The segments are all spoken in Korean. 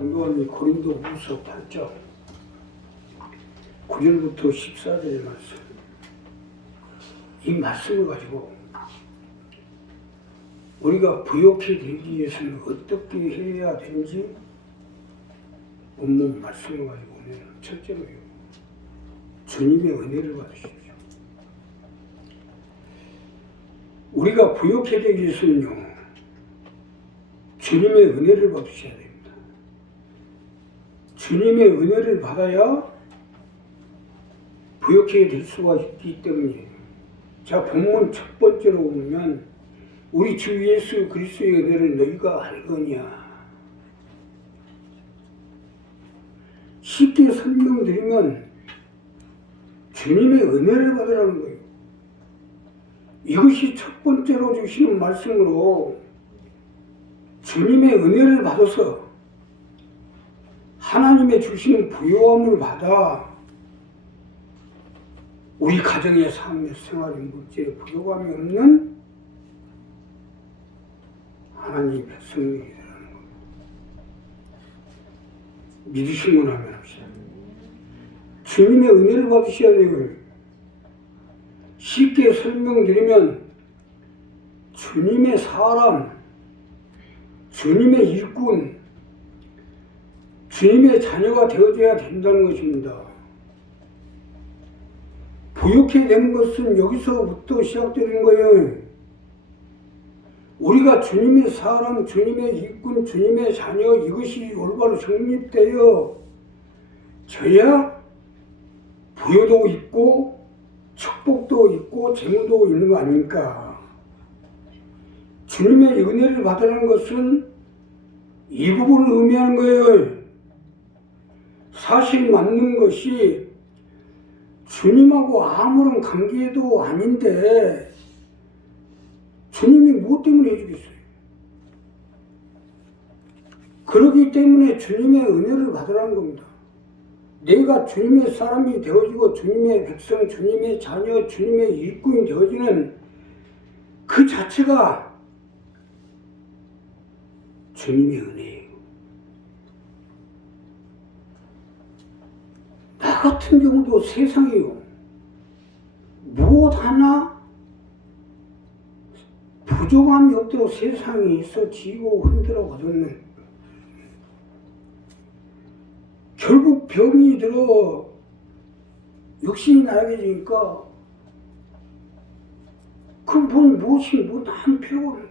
공도원이 고린도후서 8장 9절부터 14절의 말씀. 이 말씀을 가지고 우리가 부욕해 되기 위해서는 어떻게 해야 되는지 본문 말씀을 가지고 오늘 첫째로요, 주님의 은혜를 받으십시오. 우리가 부욕해 되기 위해서는요, 주님의 은혜를 받으셔야 됩니다. 주님의 은혜를 받아야 부욕해 될 수가 있기 때문이에요. 자, 본문 첫 번째로 보면 우리 주 예수 그리스도의 은혜를 너희가 알거냐. 쉽게 설명드리면 주님의 은혜를 받으라는 거예요. 이것이 첫 번째로 주시는 말씀으로 주님의 은혜를 받아서 하나님의 주시는 부요함을 받아 우리 가정의 삶의 생활의 문제에 부족함이 없는 하나님의 백성이 되라는 겁니다. 믿으시면 하면 합시다. 주님의 은혜를 받으셔야 되고요. 쉽게 설명드리면 주님의 사람, 주님의 일꾼, 주님의 자녀가 되어져야 된다는 것입니다. 부욕해 되는 것은 여기서부터 시작되는 거예요. 우리가 주님의 사람, 주님의 일꾼, 주님의 자녀, 이것이 올바로 성립되어 져야 부여도 있고 축복도 있고 재무도 있는 거 아닙니까? 주님의 은혜를 받으라는 것은 이 부분을 의미하는 거예요. 사실 맞는 것이 주님하고 아무런 관계도 아닌데 주님이 무엇 때문에 해주겠어요? 그렇기 때문에 주님의 은혜를 받으라는 겁니다. 내가 주님의 사람이 되어지고 주님의 백성, 주님의 자녀, 주님의 일꾼이 되어지는 그 자체가 주님의 은혜예요. 나 같은 경우도 세상이요, 무엇 하나 부족함이 없도록 세상에 있어 지고 흔들어거든. 결국 병이 들어 육신이 나게 되니까 그건 무엇이 난 필요가 없는 거야.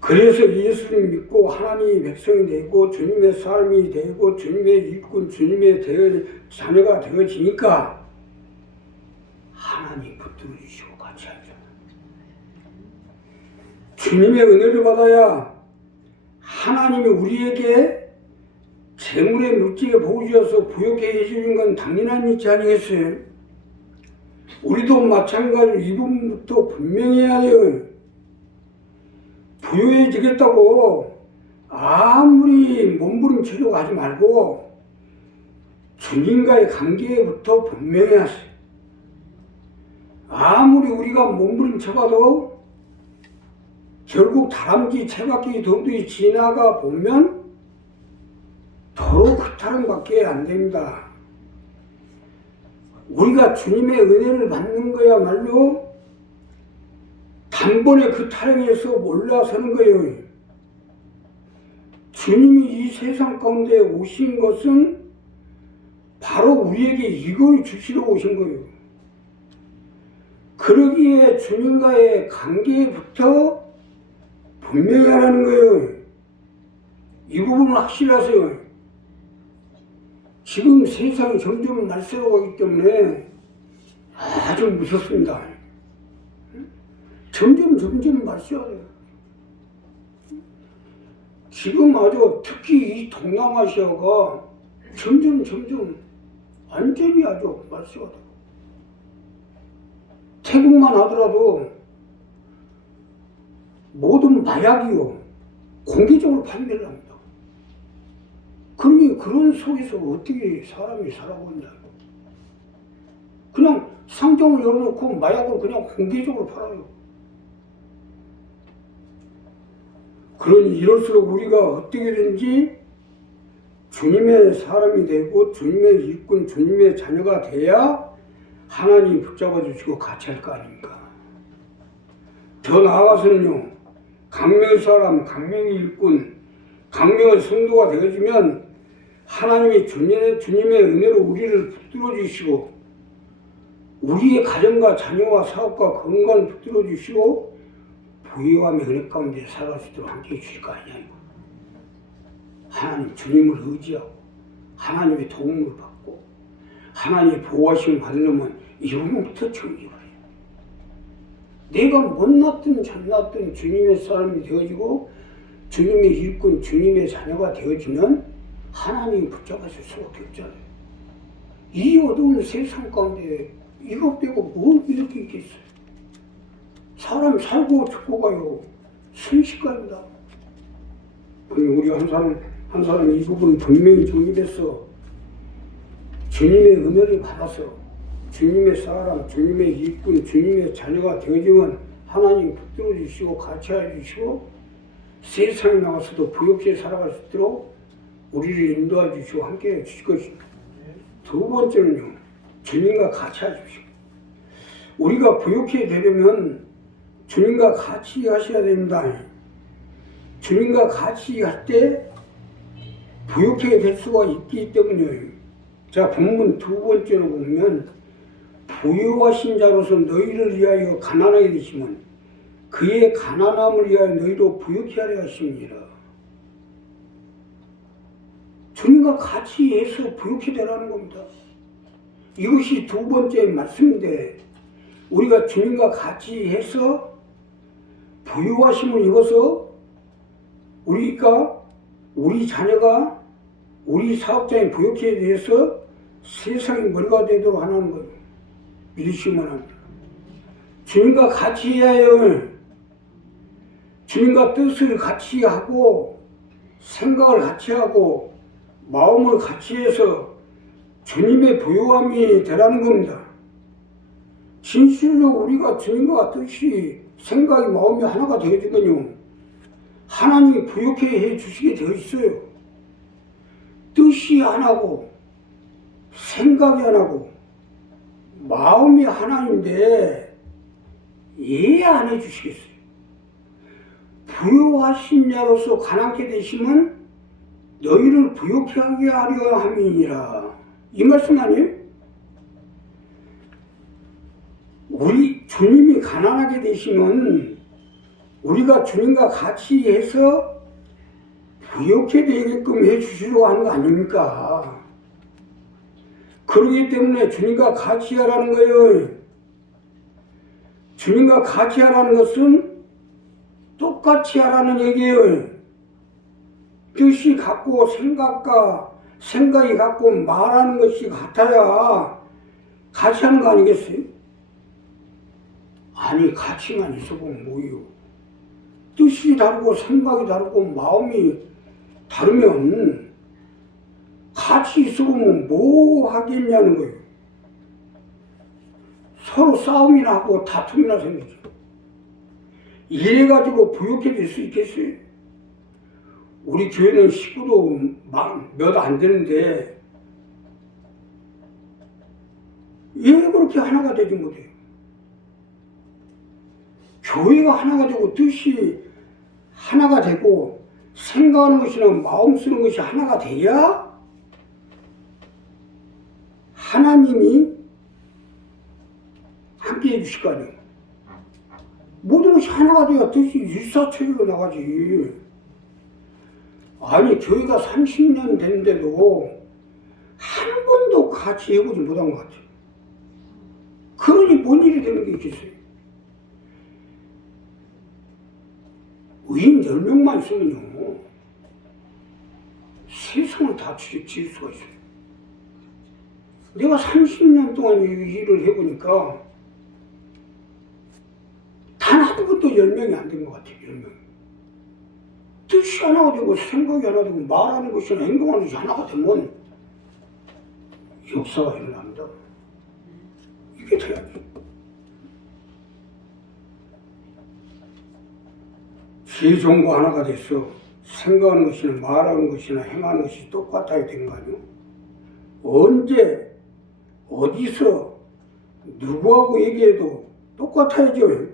그래서 예수를 믿고 하나님의 백성이 되고 주님의 삶이 되고 주님의 일꾼, 주님의 자녀가 되어지니까 하나님 붙들어 주시고 같이 하죠. 주님의 은혜를 받아야 하나님이 우리에게 재물의 물질에 복을 주셔서 부욕해 해주는 건 당연한 일이 아니겠어요? 우리도 마찬가지로 이 부분부터 분명히 해야 돼요. 부유해지겠다고 아무리 몸부림치려고 하지 말고 주님과의 관계부터 분명히 하세요. 아무리 우리가 몸부림쳐봐도 결국 다람쥐, 채바퀴, 도둑이 지나가 보면 도로 그 타령밖에 안 됩니다. 우리가 주님의 은혜를 받는 거야말로 단번에 그 타령에서 올라서는 거예요. 주님이 이 세상 가운데 오신 것은 바로 우리에게 이걸 주시러 오신 거예요. 그러기에 주님과의 관계부터 분명히 하라는 거예요. 이 부분을 확실하세요. 지금 세상이 점점 날새워가기 때문에 아주 무섭습니다. 점점 말씀해요. 지금 아주 특히 이 동남아시아가 점점 완전히 아주 말씀하다. 태국만 하더라도 모든 마약이요 공개적으로 판매를 합니다. 그러니 그런 속에서 어떻게 사람이 살아보냐. 그냥 상점을 열어놓고 마약을 그냥 공개적으로 팔아요. 그러니 이럴수록 우리가 어떻게든지 주님의 사람이 되고 주님의 일꾼, 주님의 자녀가 돼야 하나님이 붙잡아 주시고 같이 할 거 아닙니까? 더 나아가서는요, 강명의 사람, 강명의 일꾼, 강명의 성도가 되어지면 하나님이 주님의 은혜로 우리를 붙들어 주시고 우리의 가정과 자녀와 사업과 건강을 붙들어 주시고 부유함의 은혜 가운데 살아갈 수 있도록 함께해 주실 거 아니냐 이거. 하나님 주님을 의지하고 하나님의 도움을 받고 하나님의 보호하심을 받으려면 이분부터 정리해야 해요. 내가 못났든 잘났든 주님의 사람이 되어지고 주님의 일꾼, 주님의 자녀가 되어지면 하나님이 붙잡아줄 수밖에 없잖아요. 이 어두운 세상 가운데 이것 빼고 뭘 믿을 게 있겠어요. 사람 살고 죽고 가요. 순식간이다. 우리 한 사람 이 부분 분명히 정리돼서 주님의 은혜를 받아서 주님의 사람, 주님의 일꾼, 주님의 자녀가 되어지면 하나님 붙들어 주시고 같이 해주시고 세상에 나가서도 부욕해 살아갈 수 있도록 우리를 인도해 주시고 함께 해주실 것입니다. 두 번째는요, 주님과 같이 해주시고 우리가 부욕해 되려면 주님과 같이 하셔야 됩니다. 주님과 같이 할 때 부욕해 될 수가 있기 때문이에요. 자, 본문 두 번째로 보면 부유하신 자로서 너희를 위하여 가난하게 되시면 그의 가난함을 위하여 너희도 부유케 하려 하심이니라. 주님과 같이 해서 부유케 되라는 겁니다. 이것이 두 번째 말씀인데 우리가 주님과 같이 해서 부유하심을 입어서 우리 자녀가 우리 사업자인 부유케에 대해서 세상의 머리가 되도록 하는 거예요. 믿으시면 합니다. 주님과 같이 해야 해요. 주님과 뜻을 같이 하고 생각을 같이 하고 마음을 같이 해서 주님의 부유함이 되라는 겁니다. 진실로 우리가 주님과 뜻이 생각이 마음이 하나가 되어지면요 하나님이 부유케 해 주시게 되어 있어요. 뜻이 하나고 생각이 하나고 마음이 하나인데 이해 안 해주시겠어요. 부유하신 자로서 가난케 되시면 너희를 부유케 하게 하려 함이니라. 이 말씀 아니에요? 우리 주님이 가난하게 되시면 우리가 주님과 같이 해서 부유케 되게끔 해주시려고 하는 거 아닙니까? 그러기 때문에 주님과 같이 하라는 거예요. 주님과 같이 하라는 것은 똑같이 하라는 얘기예요. 뜻이 같고 생각이 같고 말하는 것이 같아야 같이 하는 거 아니겠어요? 아니 같이만 있어보면 뭐예요? 뜻이 다르고 생각이 다르고 마음이 다르면 같이 있어보면 뭐 하겠냐는 거예요. 서로 싸움이나 하고 다툼이나 생기죠. 이래가지고 부유케 될 수 있겠어요? 우리 교회는 식구도 몇 안 되는데 왜 그렇게 하나가 되지 못해요? 교회가 하나가 되고 뜻이 하나가 되고 생각하는 것이나 마음 쓰는 것이 하나가 돼야 하나님이 함께 해주실 거 아니에요. 모든 것이 하나가 돼야 뜻이 일사천리로 나가지. 아니 교회가 30년 됐는데도 한 번도 같이 해보지 못한 것 같아요. 그러니 뭔 일이 되는 게 있겠어요? 의인 10명만 있으면요 세상을 다 지을 수가 있어요. 내가 30년 동안 이 일을 해보니까 단 한 번도 10명이 안 된 것 같아요. 10명. 뜻이 하나가 되고 생각이 하나 되고 말하는 것이나 행동하는 것이 하나가 되면 역사가 일어납니다. 이게 돼야지. 세 종구 하나가 됐어. 생각하는 것이나 말하는 것이나 행하는 것이 똑같아야 되는 거 아니오? 언제 어디서 누구하고 얘기해도 똑같아야죠.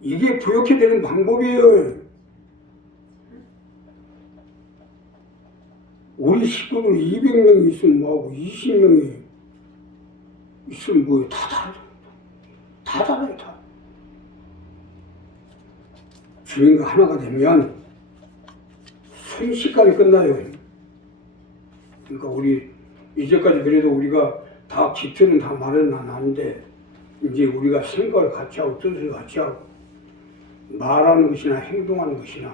이게 부욕해 되는 방법이에요. 우리 식구들 200명이 있으면 뭐하고 20명이 있으면 뭐예요? 다 달라요. 다. 주인과 하나가 되면 순식간에 끝나요. 그러니까 우리 이제까지 그래도 우리가 다 기틀은 다 마련해놨는데 이제 우리가 생각을 같이 하고 뜻을 같이 하고 말하는 것이나 행동하는 것이나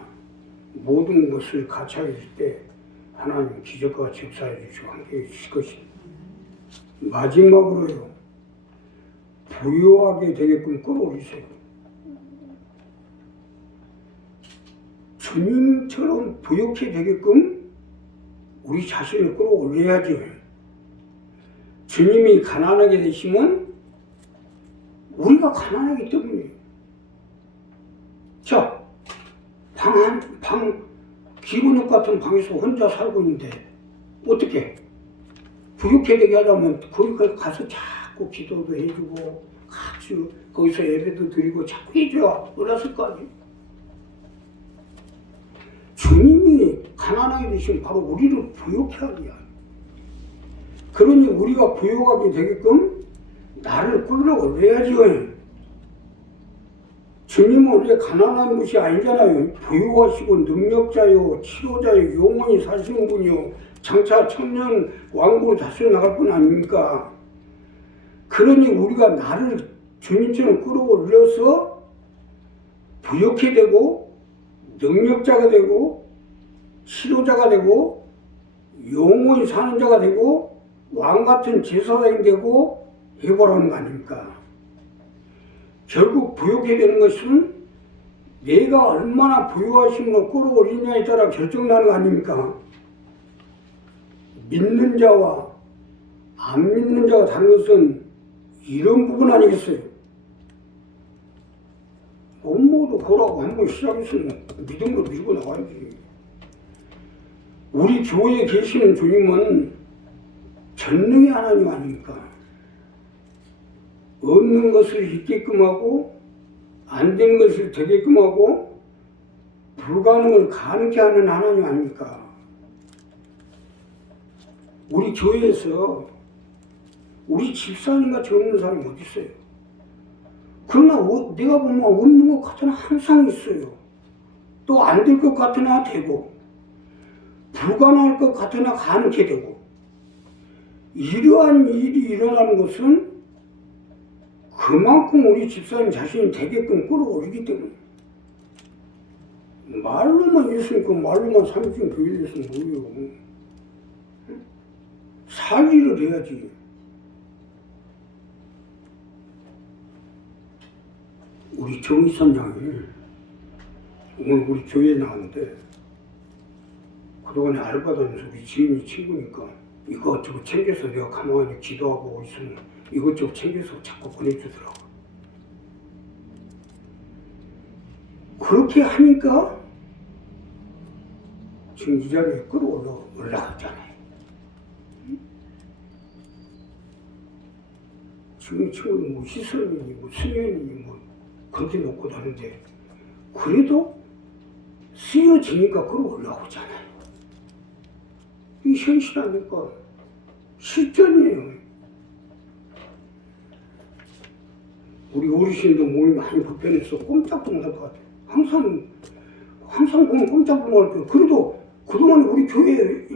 모든 것을 같이 하게 될 때 하나님 기적과 같이 역사해 주시고 함께 해주실 것입니다. 마지막으로요. 부유하게 되게끔 끌어올리세요. 주님처럼 부욕해 되게끔 우리 자신을 끌어올려야죠. 주님이 가난하게 되시면 우리가 가난하기 때문이에요. 자, 기근역 같은 방에서 혼자 살고 있는데 어떻게 부욕해 되게 하려면 거기 가서 자꾸 기도도 해주고 같이 거기서 예배도 드리고 자꾸 해줘야 올랐을 거 아니에요. 주님이 가난하게 되시면 바로 우리를 부욕해 하기야. 그러니 우리가 부욕하게 되게끔 나를 끌어올려야죠. 주님은 원래 가난한 것이 아니잖아요. 부유하시고 능력자요, 치료자요, 영원히 사시는 분이요, 장차 천년 왕국을 다스려 나갈 분 아닙니까? 그러니 우리가 나를 주님처럼 끌어올려서 부욕해 되고 능력자가 되고 치료자가 되고 영원히 사는 자가 되고 왕같은 제사장이 되고 해보라는 거 아닙니까? 결국 부욕해 되는 것은 내가 얼마나 부유하심으로 끌어올리냐에 따라 결정나는 거 아닙니까? 믿는 자와 안 믿는 자가 다른 것은 이런 부분 아니겠어요? 업무도 보라고 한번 시작했으면 믿음으로 밀고 나가야지. 우리 교회에 계시는 주님은 전능의 하나님 아닙니까? 없는 것을 있게끔 하고 안 되는 것을 되게끔 하고 불가능을 가능케 하는 하나님 아닙니까? 우리 교회에서 우리 집사님같이 없는 사람이 어디 있어요? 그러나 내가 보면 없는 것 같으나 항상 있어요. 또 안 될 것 같으나 되고 불가능할 것 같으나 가능케 되고 이러한 일이 일어나는 것은 그만큼 우리 집사님 자신이 되게끔 끌어올리기 때문에 말로만 있으니까 말로만 삼신 교회에서 뭐예요. 살 일을 해야지. 우리 정의선장이 오늘 우리 교회에 나왔는데 그동안에 알바 다니면서 우리 지인이 친구니까 이것저것 챙겨서 내가 가만히 기도하고 있으면 이것저것 챙겨서 자꾸 보내주더라고. 그렇게 하니까 지금 이 자리에 올라갔잖아요. 지금 친구는 뭐 시설이니 뭐 수면이니 뭐 그렇게 놓고 다는데 그래도 쓰여지니까 끌어올라오잖아요. 이 현실 아닙니까? 실전이에요. 우리 어르신도 몸이 많이 불편해서 꼼짝도 못할 것 같아요. 항상 보면 꼼짝도 못할 거예요. 그래도 그동안 우리 교회에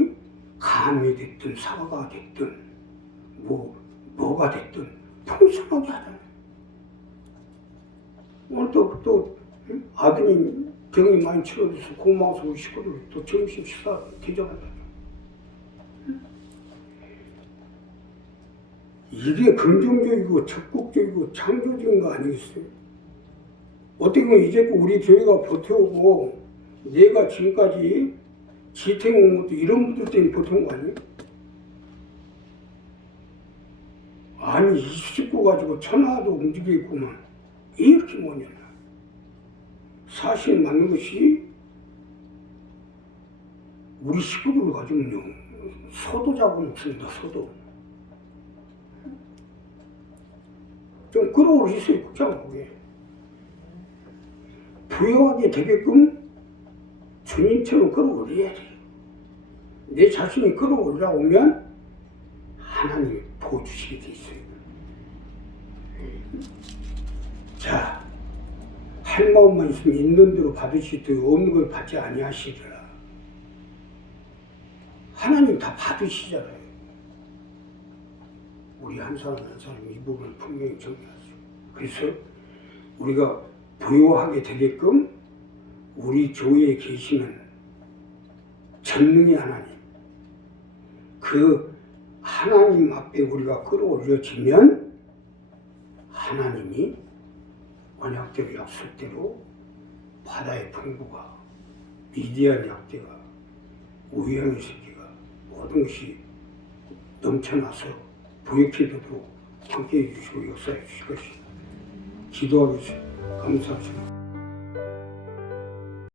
감이 됐든 사과가 됐든 뭐가 됐든 풍성하게 하잖아요. 오늘 또 아드님 병이 많이 치료돼서 고마워서 우리 식구들 또 점심 식사 대접한다. 이게 긍정적이고 적극적이고 창조적인 거 아니겠어요? 어떻게 보면 이제껏 우리 교회가 버텨오고 내가 지금까지 지탱온 것도 이런 분들 때문에 버텨온 거 아니에요? 아니 이 식구 가지고 천하도 움직이겠구만. 이렇게 뭐냐. 사실 맞는 것이 우리 식구들 가지고는요 소도 잡아먹습니다. 소도 좀 끌어올리세요. 국장하게 부여하게 되게끔 주님처럼 끌어올려야 돼요. 내 자신이 끌어올라오면 하나님이 보여주시게 돼 있어요. 자, 할 마음만 있으면 있는 대로 받으시되 없는 걸 받지 아니하시리라. 하나님 다 받으시잖아요. 우리 한 사람 한 사람 이 부분을 분명히 정리하세요. 그래서 우리가 부여하게 되게끔 우리 교회에 계시는 전능의 하나님, 그 하나님 앞에 우리가 끌어올려지면 하나님이 언약대로 약속대로 바다의 풍부가, 미디안 약대가, 우양의 새끼가 모든 것이 넘쳐나서 부역해도록 함께해 주시고 역사해 주실 것입니다. 기도하겠습니다. 감사합니다.